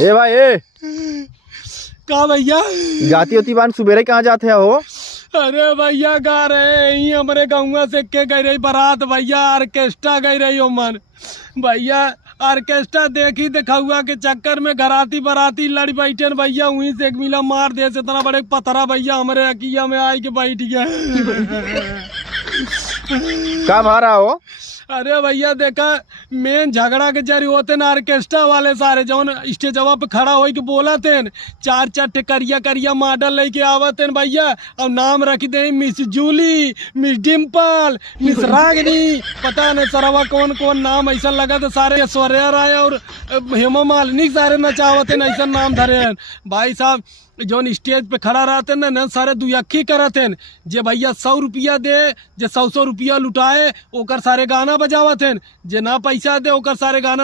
ए भाई ए का भैया जाती होती बान सुबेरे कहाँ जाते हो? अरे भैया गा रहे ही हमारे गाँव से के गई रही बारात भैया, ऑर्केस्ट्रा गई रही हो मन भैया। ऑर्केस्ट्रा देखी दिखाऊआ के चक्कर में घराती बराती लड़ बैठे न भैया, वहीं से एक मिला मार दे से इतना बड़े पथरा भैया हमारे अकिया में आई के बैठ गया। कहाँ मारा हो? अरे भैया देखा मेन झगड़ा के जरी होते न ऑर्केस्ट्रा वाले सारे जौन स्टेजवा पे खड़ा हो के बोला थे चार चार करिया करिया मॉडल लेके आवत हैं भैया, और नाम रख दे miss Julie, miss Dimple, miss Ragini, पता नहीं सरवा कौन कौन नाम ऐसा लगा तो सारे ऐश्वर्या राय और हेमा मालिनी सारे नचावत हैं ऐसा नाम धरे हैं भाई साहब। जौन स्टेज पे खड़ा रहते न सारे दुयक्खी करत हैं, जे भैया 100 रुपया दे, जे 100 रुपया लुटाए ओकर सारे गाना बजावत हैं, जे ना पैसा दे ओकर सारे गाना